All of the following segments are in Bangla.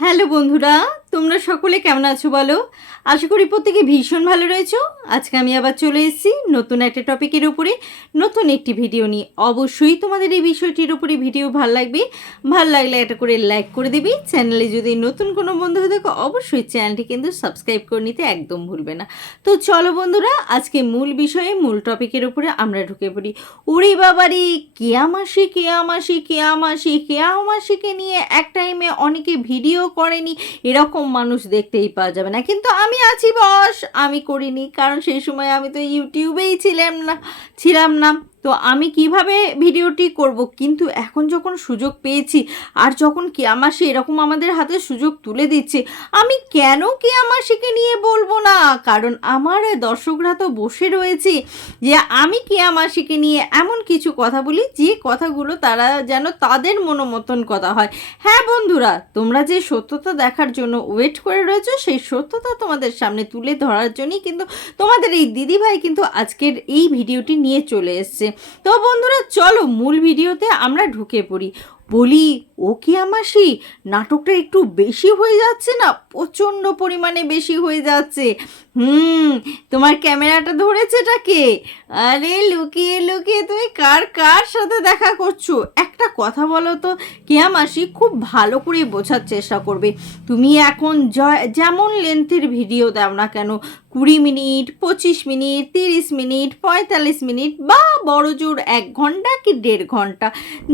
হ্যালো বন্ধুরা তোমরা সকলে কেমন আছো বলো? আশা করি প্রত্যেকে ভীষণ ভালো রয়েছো। আজকে আমি আবার চলে এসেছি নতুন একটা টপিকের উপরে। নতুন একটি ভিডিও নিয়ে। অবশ্যই তোমাদের এই বিষয়টির উপরে ভিডিও ভালো লাগবে। ভালো লাগলে একটা করে লাইক করে দিবি। চ্যানেলে যদি নতুন কোনো বন্ধু হয়ে দেখো অবশ্যই চ্যানেলটি কিন্তু সাবস্ক্রাইব করে নিতে একদম ভুলবে না। তো চলো বন্ধুরা, আজকে মূল বিষয়ে, মূল টপিকের উপরে আমরা ঢুকে পড়ি। ওরে বাবারে কেয়ামাসি কেয়ামাসি কেয়ামাসি কেয়ামাসিকে নিয়ে এক টাইমে অনেকে ভিডিও করেনি। এরকম মানুষ দেখতেই পাওয়া যাবে না। কিন্তু আমি আছি বস, আমি করিনি, কারণ সেই সময় আমি তো ইউটিউবেই ছিলাম না ছিলাম না। তো আমি কীভাবে ভিডিওটি করব? কিন্তু এখন যখন সুযোগ পেয়েছি আর যখন কেয়ামাসি এরকম আমাদের হাতে সুযোগ তুলে দিচ্ছে, আমি কেন কেয়ামাসিকে নিয়ে বলব না? কারণ আমার দর্শকরা তো বসে রয়েছে যে আমি কেয়ামাসিকে নিয়ে এমন কিছু কথা বলি, যে কথাগুলো তারা যেন তাদের মনোমতন কথা হয়। হ্যাঁ বন্ধুরা, তোমরা যে সত্যতা দেখার জন্য ওয়েট করে রয়েছো, সেই সত্যতা তোমাদের সামনে তুলে ধরার জন্যই কিন্তু তোমাদের এই দিদিভাই কিন্তু আজকের এই ভিডিওটি নিয়ে চলে এসছে। তো বন্ধুরা, চলো মূল ভিডিওতে আমরা ঢুকে পড়ি। বলি, ও কি আমাসি নাটকটা একটু বেশি হয়ে যাচ্ছে না? প্রচণ্ড পরিমাণে বেশি হয়ে যাচ্ছে। হুম, তোমার ক্যামেরাটা ধরেছেটাকে আরে লুকিয়ে লুকিয়ে তুমি কার কার সাথে দেখা করছ? একটা কথা বলো তো, কেয়া মাসি খুব ভালো করে বোঝার চেষ্টা করবে। তুমি এখন যেমন লেন্থের ভিডিও দাও না কেন, কুড়ি মিনিট, পঁচিশ মিনিট, তিরিশ মিনিট, পঁয়তাল্লিশ মিনিট বা বড় জোর এক ঘণ্টা কি দেড় ঘণ্টা,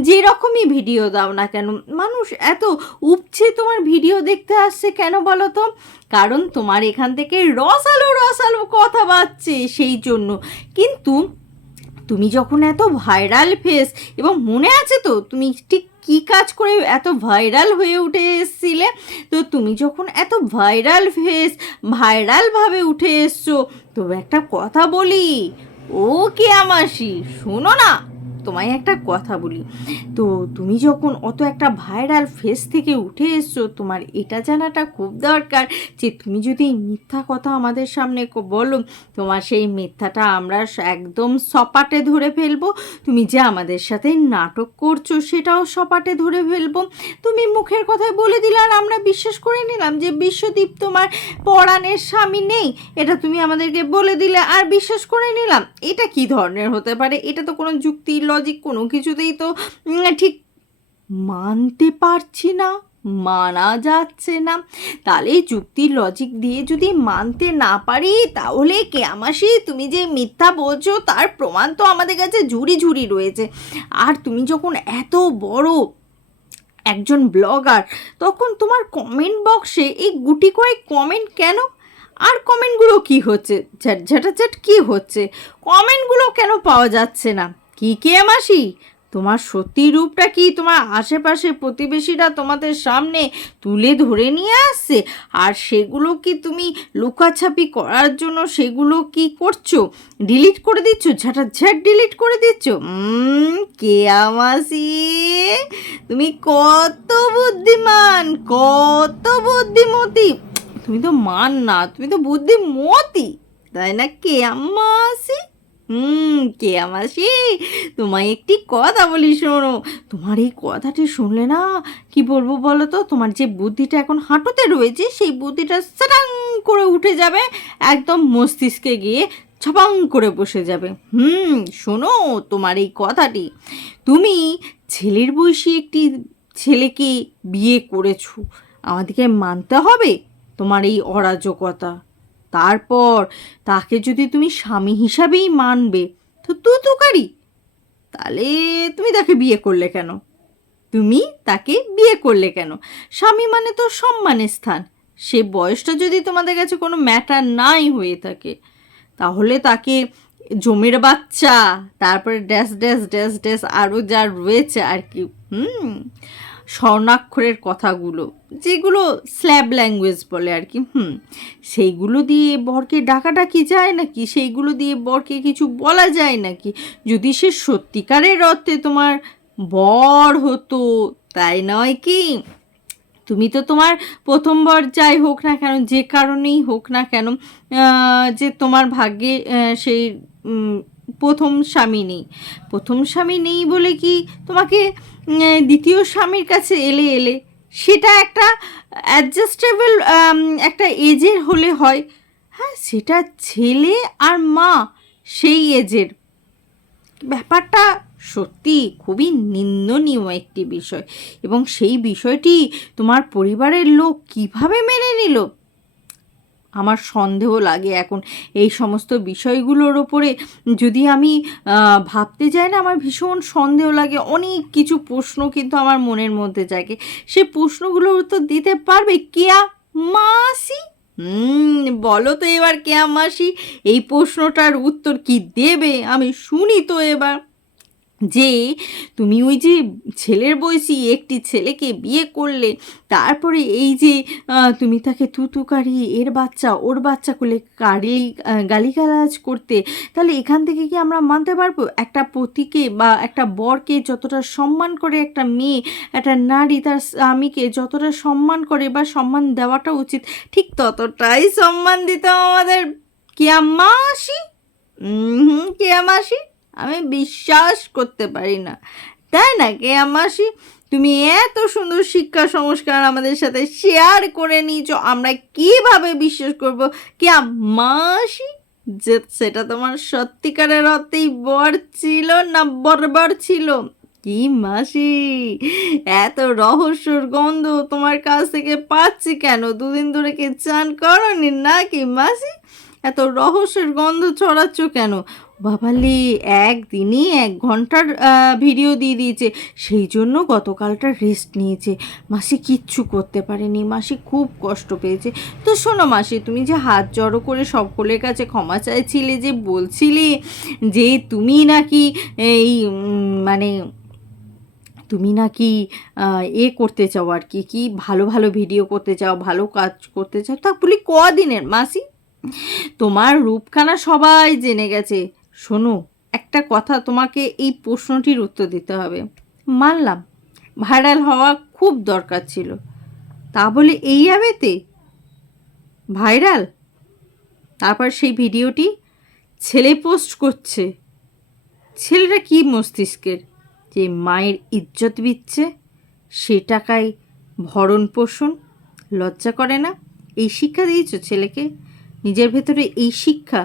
যেরকমই ভিডিও দাও না কেন, মানুষ এত উপছে তোমার ভিডিও দেখতে আসছে কেন বলো তো? কারণ তোমার এখান থেকে রসালো রসালো কথা বাজছে সেই জন্য। কিন্তু তুমি যখন এত ভাইরাল ফেস এবং মনে আছে তো, তুমি ঠিক কী কাজ করে এত ভাইরাল হয়ে উঠে এসছিলে? তো তুমি যখন এত ভাইরাল ফেস ভাইরালভাবে উঠে এসছো তো একটা কথা বলি, ও কে আমাসি শোনো না। তোমায় একটা কথা বলি। তো তুমি যখন অত একটা ভাইরাল ফেস থেকে উঠে এসছো, তোমার এটা জানাটা খুব দরকার যে, তুমি যদি মিথ্যা কথা আমাদের সামনে বলো, তোমার সেই মিথ্যাটা আমরা একদম সপাটে ধরে ফেলব। তুমি যে আমাদের সাথে নাটক করছ, সেটাও সপাটে ধরে ফেলব। তুমি মুখের কথায় বলে দিলে আর আমরা বিশ্বাস করে নিলাম যে, বিশ্বদীপ তোমার পরাণের স্বামী নেই। এটা তুমি আমাদেরকে বলে দিলে আর বিশ্বাস করে নিলাম। এটা কি ধরনের হতে পারে? এটা তো কোনো যুক্তি লজিক কোনো কিছুতেই তো ঠিক মানতে পারছি না, মানা যাচ্ছে না। তাহলে যুক্তি লজিক দিয়ে যদি মানতে না পারি, তাহলে কেয়ামাসি তুমি যে মিথ্যা বলছো, তার প্রমাণ তো আমাদের কাছে ঝুড়ি ঝুড়ি রয়েছে। আর তুমি যখন এত বড় একজন ব্লগার তখন তোমার কমেন্ট বক্সে এই গুটি কয়েক কমেন্ট কেন? আর কমেন্টগুলো কি হচ্ছে? ঝ্যাট ঝ্যাটাঝ্যাট কী হচ্ছে? কমেন্টগুলো কেন পাওয়া যাচ্ছে না? কি কে মাসি? তোমার সত্যি রূপটা কি তোমার আশেপাশে প্রতিবেশীরা তোমাদের সামনে তুলে ধরে নিয়ে আসছে? আর সেগুলো কি তুমি লুকাছাপি করার জন্য সেগুলো কি করছ? ডিলিট করে দিচ্ছ? ঝাঁটা ঝ্যাট ডিলিট করে দিচ্ছ? উম, কেয়া মাসি? তুমি কত বুদ্ধিমান কত বুদ্ধিমতী। তুমি তো মান না তুমি তো বুদ্ধিমতী। তাই না কেয়া মাসি? হুম কেয়া মাসি? তোমায় একটি কথা বলি শোনো। তোমার এই কথাটি শুনলে না, কি বলব বলো তো? তোমার যে বুদ্ধিটা এখন হাঁটুতে রয়েছে, সেই বুদ্ধিটা সাটাং করে উঠে যাবে, একদম মস্তিষ্কে গিয়ে ছপাং করে বসে যাবে। হুম, শোনো তোমার এই কথাটি। তুমি ছেলের বয়সী একটি ছেলেকে বিয়ে করেছ। আমাদেরকে মানতে হবে তোমার এই অরাজকতা। তারপর তাকে যদি তুমি স্বামী হিসাবেই মানবে, তো তু তুকারি। তাহলে তুমি তাকে বিয়ে করলে কেন? তুমি তাকে বিয়ে করলে কেন? স্বামী মানে তো সম্মানের স্থান। সে বয়সটা যদি তোমাদের কাছে কোনো ম্যাটার নাই হয়ে থাকে, তাহলে তাকে জমির বাচ্চা, তারপরে ড্যাশ ড্যাশ ড্যাশ ড্যাশ, আরও যা রয়েছে আর কি, হুম? স্বর্ণাক্ষরের কথাগুলো, যেগুলো স্ল্যাব ল্যাঙ্গুয়েজ বলে আর কি, হুম, সেইগুলো দিয়ে বরকে ডাকাডাকি যায় নাকি? সেইগুলো দিয়ে বরকে কিছু বলা যায় নাকি? যদি সে সত্যিকারের অর্থে তোমার বর হতো, তাই নয় কি? তুমি তো তোমার প্রথমবার যাই হোক না কেন, যে কারণেই হোক না কেন যে তোমার ভাগ্যে সেই প্রথম স্বামী নেই। প্রথম স্বামী নেই বলে কি তোমাকে দ্বিতীয় স্বামীর কাছে এলে এলে? সেটা একটা অ্যাডজাস্টেবল একটা এজের হলে হয়। হ্যাঁ সেটা ছেলে আর মা সেই এজের ব্যাপারটা সত্যি খুবই নিন্দনীয় একটি বিষয়। এবং সেই বিষয়টি তোমার পরিবারের লোক কীভাবে মেনে নিল? আমার সন্দেহ লাগে এখন। এই সমস্ত বিষয়গুলোর ওপরে যদি আমি ভাবতে যাই না, আমার ভীষণ সন্দেহ লাগে। অনেক কিছু প্রশ্ন কিন্তু আমার মনের মধ্যে জাগে। সে প্রশ্নগুলোর উত্তর দিতে পারবে কেয়া মাসি? হুম, বলো তো এবার কেয়া মাসি, এই প্রশ্নটার উত্তর কি দেবে? আমি শুনি তো এবার। যে তুমি ওই যে ছেলের বয়সী একটি ছেলেকে বিয়ে করলে, তারপরে এই যে তুমি তাকে তুতুকারি এর বাচ্চা, ওর বাচ্চা করলে কারি গালিগালাজ করতে, তাহলে এখান থেকে কি আমরা মানতে পারব? একটা পতিকে বা একটা বরকে যতটা সম্মান করে একটা মেয়ে, একটা নারী তার স্বামীকে যতটা সম্মান করে বা সম্মান দেওয়াটা উচিত, ঠিক ততটাই সম্মান দিতে আমাদের। কেয়া মাসি হুম কেয়া মাসি আমি বিশ্বাস করতে পারি না। তাই না, কে মাসি? তুমি এত সুন্দর শিক্ষা সংস্কার আমাদের সাথে শেয়ার করে নিয়েছ, আমরা কীভাবে বিশ্বাস করব? কে মাসি? যে সেটা তোমার সত্যিকারের অর্থেই বর ছিল না বরবর ছিল। কি মাসি? এত রহস্যর গন্ধ তোমার কাছ থেকে পাচ্ছি কেন? দুদিন ধরে কি চান করনি নাকি মাসি? এত রহস্যের গন্ধ ছড়াচ্ছ কেন? বাবালে, একদিনই এক ঘণ্টার ভিডিও দিয়ে দিয়েছে। সেই জন্য গতকালটা রেস্ট নিয়েছে। মাসি কিচ্ছু করতে পারেনি। মাসি খুব কষ্ট পেয়েছে। তো শোনো মাসি, তুমি যে হাত জড়ো করে সকলের কাছে ক্ষমা চাইছিলে, যে বলছিলে যে তুমি নাকি এই মানে তুমি নাকি এ করতে চাও আর কি কি ভালো ভালো ভিডিও করতে চাও, ভালো কাজ করতে চাও, তা বলি কদিনের মাসি? তোমার রূপখানা সবাই জেনে গেছে। শোনো, একটা কথা তোমাকে এই প্রশ্নটির উত্তর দিতে হবে। মানলাম ভাইরাল হওয়া খুব দরকার ছিল। তা বলে এই আবেতে? ভাইরাল তারপর সেই ভিডিওটি ছেলে পোস্ট করছে। ছেলেটা কি মস্তিষ্কের? যে মায়ের ইজ্জত দিচ্ছে, সে টাকায় ভরণ পোষণ, লজ্জা করে না? এই শিক্ষা দিয়েছ ছেলেকে? নিজের ভেতরে এই শিক্ষা,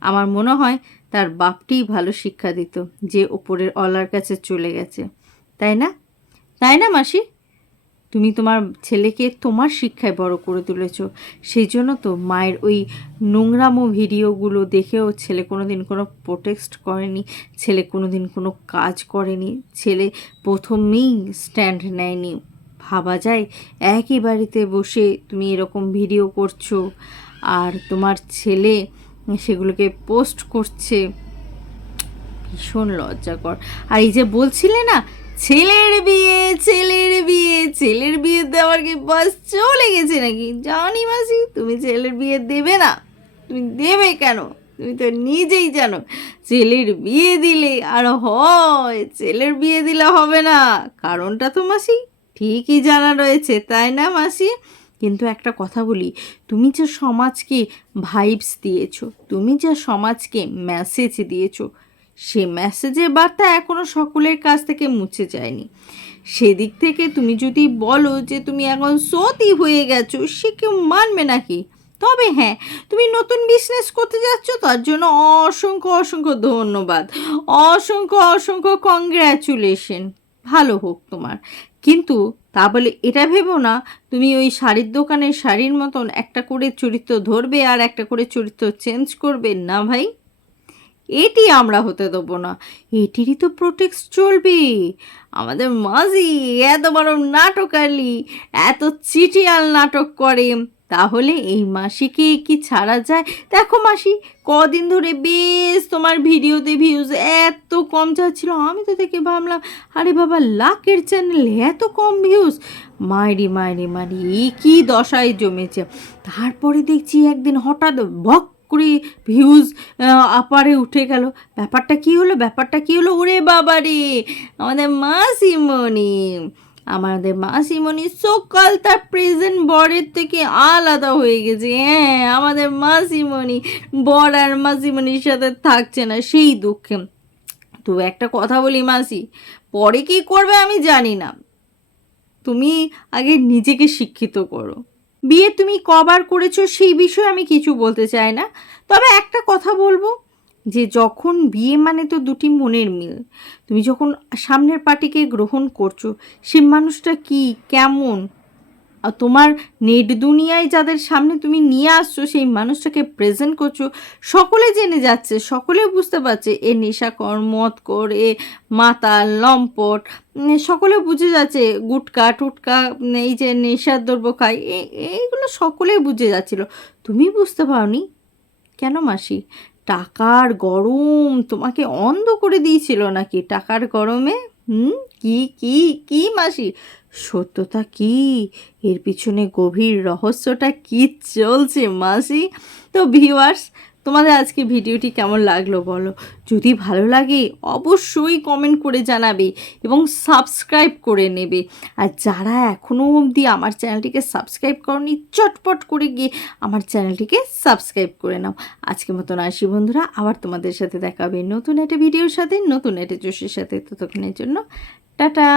আমার মনে হয় তার বাপটিই ভালো শিক্ষা দিত, যে ওপরের অলার কাছে চলে গেছে। তাই না? তাই না, মাসি? তুমি তোমার ছেলেকে তোমার শিক্ষায় বড় করে তুলেছো। সেই জন্য তো মায়ের ওই নোংরামো ভিডিওগুলো দেখেও ছেলে কোনো দিন কোনো প্রোটেক্সট করেনি, ছেলে কোনো দিন কোনো কাজ করেনি, ছেলে প্রথমেই স্ট্যান্ড নেয়নি। ভাবা যায়, একই বাড়িতে বসে তুমি এরকম ভিডিও করছ, আর তোমার ছেলে সেগুলোকে পোস্ট করছে। ভীষণ লজ্জাকর। আর এই যে বলছিলে না, ছেলের বিয়ে ছেলের বিয়ে ছেলের বিয়ে দেওয়ার কি বাস চলে গেছে নাকি? জানি মাসি, তুমি ছেলের বিয়ে দেবে না। তুমি দেবে কেন? তুমি তো নিজেই জানো, ছেলের বিয়ে দিলে আর হয়, ছেলের বিয়ে দিলে হবে না। কারণটা তো মাসি ঠিকই জানা রয়েছে, তাই না মাসি? কিন্তু একটা কথা বলি, তুমি যে সমাজকে ভাইবস দিয়েছ, তুমি যে সমাজকে মেসেজ দিয়েছ, সে মেসেজের বার্তা এখনও সকলের কাছ থেকে মুছে যায়নি। সেদিক থেকে তুমি যদি বলো যে তুমি এখন সতী হয়ে গেছো, সে কেউ মানবে নাকি? তবে হ্যাঁ তুমি নতুন বিজনেস করতে যাচ্ছ, তার জন্য অসংখ্য অসংখ্য ধন্যবাদ। অসংখ্য অসংখ্য কংগ্র্যাচুলেশন ভালো হোক তোমার। কিন্তু তা বলে এটা ভেবো না, তুমি ওই শাড়ির দোকানের শাড়ির মতন একটা করে চরিত্র ধরবে আর একটা করে চরিত্র চেঞ্জ করবে না ভাই? এটি আমরা হতে দেবো না, এটিরই তো প্রোটেক্স চলবে। আমাদের মাঝি এত বড় নাটকালি এত চিটিয়াল নাটক করে। তাহলে এই মাসিকে কি ছাড়া যায়? দেখো মাসি, কদিন ধরে বেশ তোমার ভিডিওতে ভিউজ এত কম যাচ্ছিল। আমি তো দেখে ভাবলাম, আরে বাবা, লাকের চ্যানেল এত কম ভিউজ মায়েরি মায়েরি মারি কি দশায় জমেছে। তারপরে দেখছি একদিন হঠাৎ বক করে ভিউজ আপারে উঠে গেল। ব্যাপারটা কি হলো? ব্যাপারটা কি হলো? ওরে বাবা রে আমাদের মাসিমণি। আমাদের মাসিমণি সকাল তার প্রেজেন্ট বরের থেকে আলাদা হয়ে গেছে। হ্যাঁ আমাদের মাসিমণি, বর আর মাসিমণির সাথে থাকছে না, সেই দুঃখে। তো একটা কথা বলি মাসি, পরে কি করবে আমি জানি না। তুমি আগে নিজেকে শিক্ষিত করো। বিয়ে তুমি কবার করেছ সেই বিষয়ে আমি কিছু বলতে চাই না। তবে একটা কথা বলব যে যখন বিয়ে মানে তো দুটি মনের মিল। তুমি যখন সামনের পার্টিকে গ্রহণ করছ, সে মানুষটা কি, কেমন? তোমার নেট দুনিয়ায় যাদের সামনে তুমি নিয়ে আসছো, সেই মানুষটাকে প্রেজেন্ট করছ, সকলে জেনে যাচ্ছে, সকলে বুঝতে পারছে, এ নেশা কর্মত এ মাতাল, লম্পট সকলে বুঝে যাচ্ছে, গুটকা, টুটকা, এই যে নেশার দ্রব্য খায় এইগুলো সকলে বুঝে যাচ্ছিল। তুমি বুঝতে পারোনি? কেন মাসি? টাকার গরম তোমাকে অন্ধ করে দিয়েছিল নাকি? টাকার গরমে? হুম? কি কি কি মাসি? সত্যতা কি? এর পিছনে গভীর রহস্যটা কি চলছে মাসি? তো ভিউয়ার্স তোমাদের আজকে ভিডিওটি কেমন লাগল বলো? যদি ভালো লাগে, অবশ্যই কমেন্ট করে জানাবে এবং সাবস্ক্রাইব করে নেবে। আর যারা এখনও অবধি আমার চ্যানেলটিকে সাবস্ক্রাইব করনি, চটপট করে গিয়ে আমার চ্যানেলটিকে সাবস্ক্রাইব করে নাও। আজকে মতন আসি বন্ধুরা, আবার তোমাদের সাথে দেখা হবে নতুন একটা ভিডিওর সাথে, নতুন একটা জোশের সাথে। ততক্ষণের জন্য, টাটা!